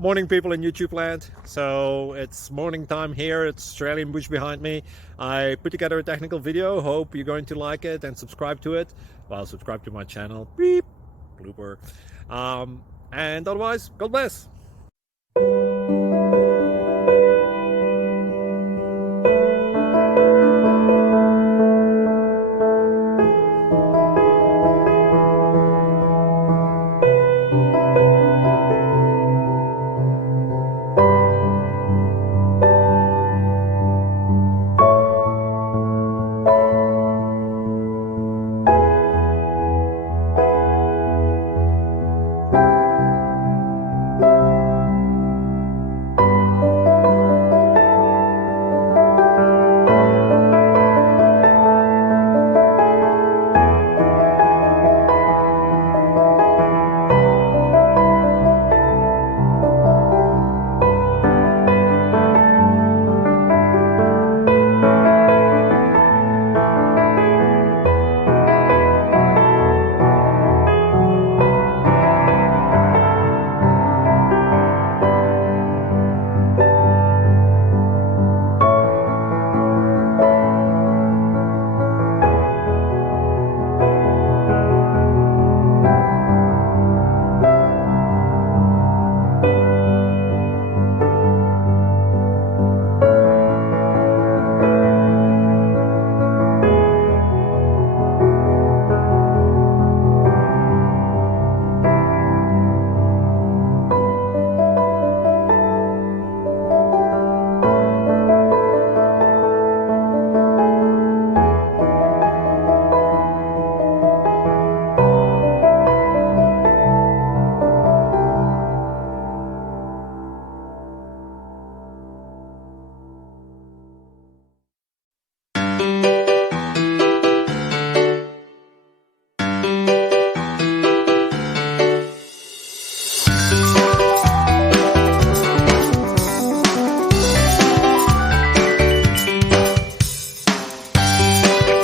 Morning, people in YouTube land. So it's morning time here. It's Australian bush behind me. I put together a technical video. Hope you're going to like it and subscribe to it. Well, subscribe to my channel. Beep. Blooper. And otherwise, God bless.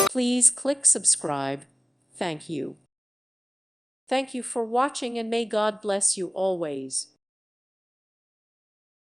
Please click subscribe. Thank you. Thank you for watching, and may God bless you always.